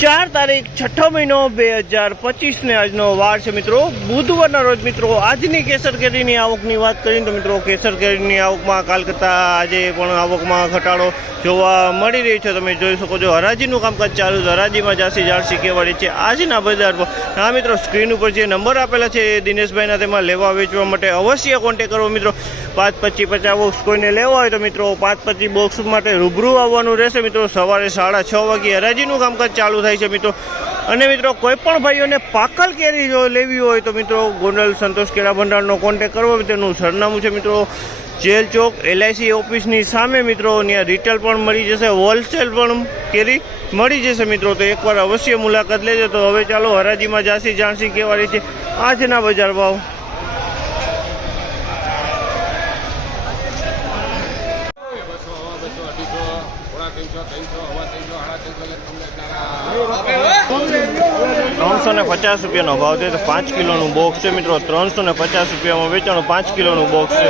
ચાર તારીખ છઠ્ઠો મહિનો બે હજાર પચીસને આજનો વાર છે મિત્રો. બુધવારના રોજ મિત્રો આજની કેસર કેરીની આવકની વાત કરીએ તો મિત્રો કેસર કેરીની આવકમાં કાલ આજે પણ આવકમાં ઘટાડો જોવા મળી રહી છે. તમે જોઈ શકો છો હરાજીનું કામકાજ ચાલુ છે. હરાજીમાં જાસી જાળસી કહેવાડી છે. આજના બજારમાં હા મિત્રો, સ્ક્રીન ઉપર જે નંબર આપેલા છે દિનેશભાઈના તેમાં લેવા વેચવા માટે અવશ્ય કોન્ટેક કરવો મિત્રો. પાંચ પચીસ પચાસ બોક્સ કોઈને લેવા હોય તો મિત્રો પાંચ પચીસ બોક્સ માટે રૂબરૂ આવવાનું રહેશે. મિત્રો, સવારે સાડા છ વાગે હરાજીનું કામકાજ ચાલુ થાય છે મિત્રો. અને મિત્રો, કોઈ પણ ભાઈઓને પાકલ કેરી જો લેવી હોય તો મિત્રો, ગોંડલ સંતોષ કેળા ભંડારનો કોન્ટેક કરવો તેનું સરનામું છે મિત્રો. જેલ ચોક એલઆઈસી ઓફિસની સામે મિત્રો, ત્યાં રિટેલ પણ મળી જશે હોલસેલ પણ કેરી મળી જશે મિત્રો. તો એકવાર અવશ્ય મુલાકાત લેજો. તો હવે ચાલો હરાજીમાં જાસી જાણસી કેવા છે? આજના બજાર ભાવ. ત્રણસો ને પચાસ રૂપિયાનો ભાવ છે તો પાંચ કિલોનું બોક્સ છે મિત્રો ત્રણસો ને પચાસ રૂપિયામાં વેચાણું પાંચ કિલોનું બોક્સ છે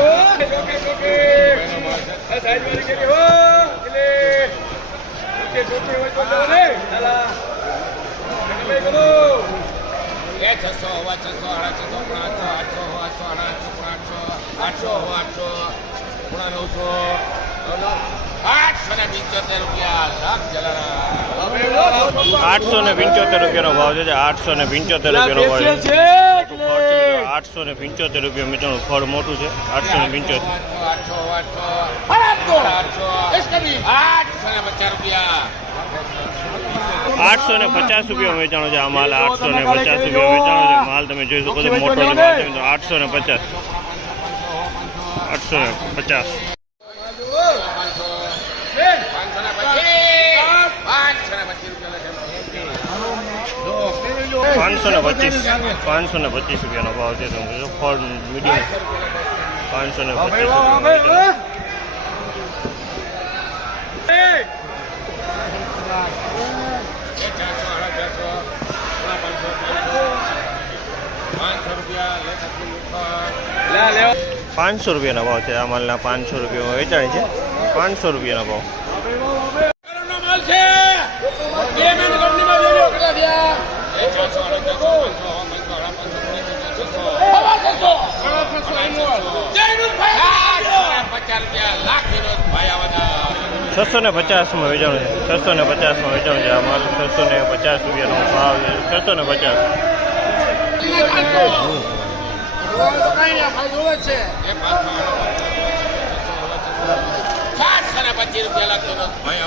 છસો હોવા છસો આડા છસો પાંચસો આઠસો આઠસો આડા આઠસો આઠસો આઠસો પૂણા નવસો આઠસો ને પંચોતેર રૂપિયાનો ભાવ છે આઠસો ને પંચોતેર રૂપિયાનો ભાવ છે આઠસો ને પંચોતેર રૂપિયા મીટરનું ફળ મોટું છે આઠસો ને પંચોતેર આઠસો ને પચાસ રૂપિયા વેચાણો છે આ માલ આઠસો ને પચાસ રૂપિયા વેચાણો છે માલ તમે જોઈ શકો છો મોટો આઠસો ને પચાસ આઠસો ને પાંચસો પાંચસો ને પચીસ. પાંચસો ને પચીસ રૂપિયાનો ભાવ છે તમે જોજો ફળ મીડિયમ પાંચસો ને પચીસ પાંચસો રૂપિયા રૂપિયાના ભાવ છે. આ માલના પાંચસો રૂપિયામાં વેચાણી છે. પાંચસો રૂપિયાનો ભાવ. છે બે મહિને કંપનીમાં લઈ લો કેટલા થયા એ ચારસો સાડા ચારસો પાંચસો પાંચસો સાડા પાંચસો પચાસ રૂપિયા લાખ ભાઈ આવા છસો ને પચાસમાં વેચાણું છે. છસો ને પચાસમાં વેચાણું છે. આ માલ છસો ને પચાસ રૂપિયાનો ભાવ છે. છસો ને પચાસ પચીસ. રૂપિયા લાગતો ભાઈ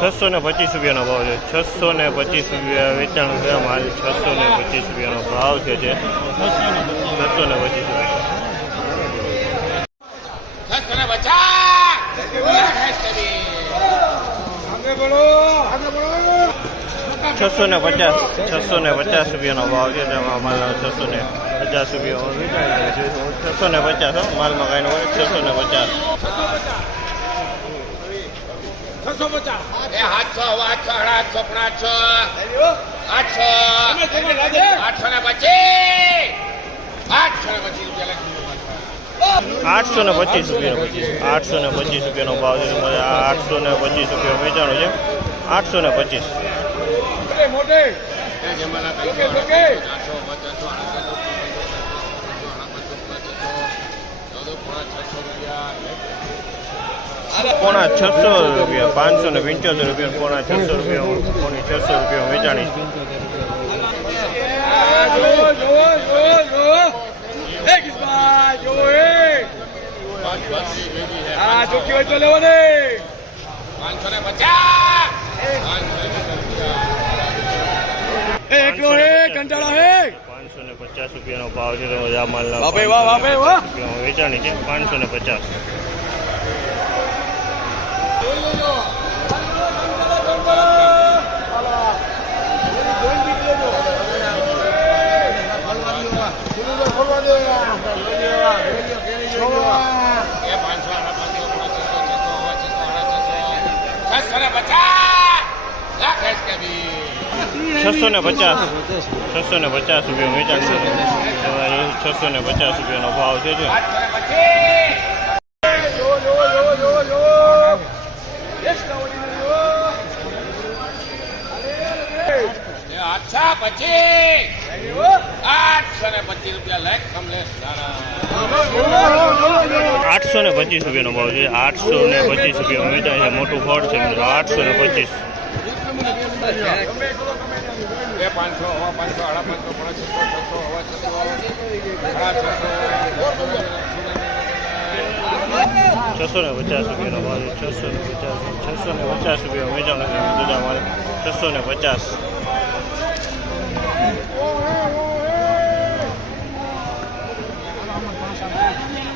છસો ને પચીસ રૂપિયાનો ભાવ છે છસો ને પચીસ રૂપિયા વેચાણ છે માલ છસો ને પચીસ રૂપિયાનો ભાવ છે જે છસો ને પચીસ રૂપિયા છસો ને પચાસ છસો ને પચાસ રૂપિયાનો ભાવ છે તેમાં માલ છસો ને પચાસ રૂપિયા છસો ને પચાસ માલમાં કાંઈ ન હોય છસો ને પચાસ એ આઠસો આઠસો આઠસો પણ આઠસો આઠસો આઠસો ને પચીસ. આઠસો ને પચીસ રૂપિયા આઠસો ને પચીસ રૂપિયાનો આઠસો ને પચીસ રૂપિયાનો ભાવ છે. તમારે આઠસો ને પચીસ રૂપિયા વેચાણો છે. આઠસો ને પચીસ. એ જમાના કઈ આઠસો પચાસો આઠસો ચૌદો પોણા છસો રૂપિયા પાંચસો ને પંચોતેર રૂપિયા પોણા છસો રૂપિયા પોણી છસો રૂપિયા વેચાણી બત્રીસ ભેગી પાંચસો ને પચાસ રૂપિયાનો ભાવ છે વેચાણી છે. પાંચસો ને પચાસ એ પાંચસો આડા પાંચસો પોણા છસો છસો હવા છસો આડા છસો છસો ને પચાસ લાખ એસ કે બી છસો ને પચાસ. છસો ને પચાસ રૂપિયા વેચાણ છસો ને પચાસ રૂપિયાનો ભાવ છે જો. આઠસો ને પચીસ રૂપિયા પચીસ રૂપિયાનો ભાવ છે. આઠસો ને પચીસ રૂપિયા વેચાય છે. મોટું ફળ છે. આઠસો ને પચીસ. બે પાંચસો હવા પાંચસો આડા પાંચસો પોણા છસો છસો હવા છસો સાડા છસો છસો ને પચાસ રૂપિયાનો ભાવ છસો ને પચાસ છસો ને પચાસ રૂપિયા વેચાણ બધા મારે છસો ને પચાસ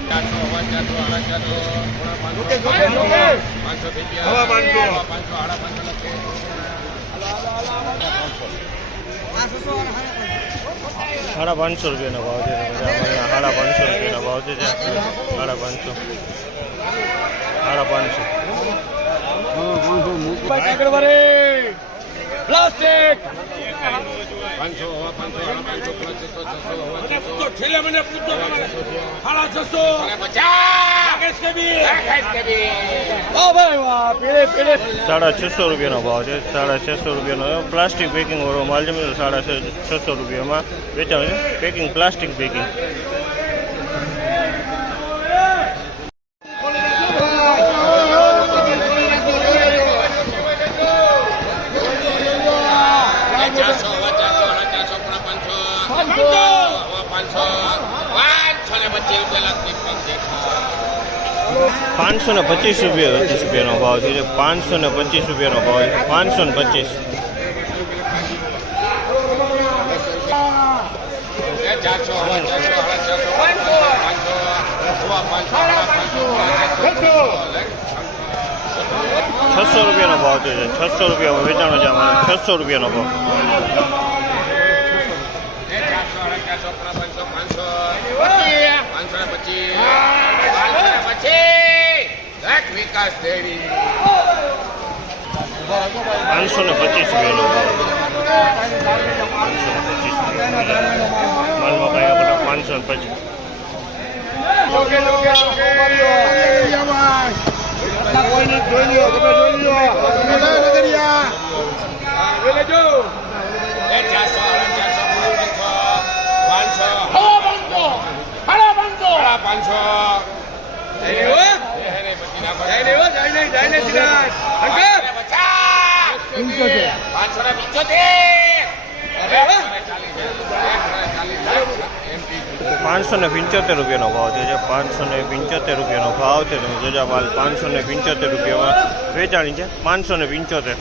પાંચસો પાંચસો આડા પાંચસો સાડા પાંચસો રૂપિયાનો ભાવ છે. સાડા પાંચસો રૂપિયાનો ભાવ છે ત્યાં સાડા પાંચસો. સાડા પાંચસો. પ્લાસ્ટિક પાંચસો છેલ્લે મને પૂછતો સાડા સાડા છસો. પચાસ. સાડા છસો રૂપિયાનો ભાવ છે સાડા છસો રૂપિયાનો પ્લાસ્ટિક પેકિંગ વાળો માલ છે સાડા છસો રૂપિયામાં વેચાણ છે પેકિંગ પ્લાસ્ટિક પેકિંગ પાંચસો પાંચસો પાંચસો ને પચીસ રૂપિયા લાગતી પાંચસો ને પચીસ રૂપિયા પચીસ રૂપિયાનો ભાવ છે. પાંચસો ને પચીસ રૂપિયાનો ભાવ છે. પાંચસો ને પચીસ. છસો રૂપિયાનો ભાવ થયો છે છસો રૂપિયા વેચાણો છે અમારે છસો રૂપિયાનો ભાવ. વિકાસ દેવી. પાંચસો ને પચીસ રૂપિયાનો પાંચસો ને પચીસ માલમાં આપણે ને પાંચસો. પાંચસો ને પંચોતેર રૂપિયાનો ભાવ છે. પાંચસો ને પંચોતેર રૂપિયાનો ભાવ છે. તમે જોજા માલ પાંચસો ને પંચોતેર રૂપિયામાં વેચાણી છે. પાંચસો ને પંચોતેર.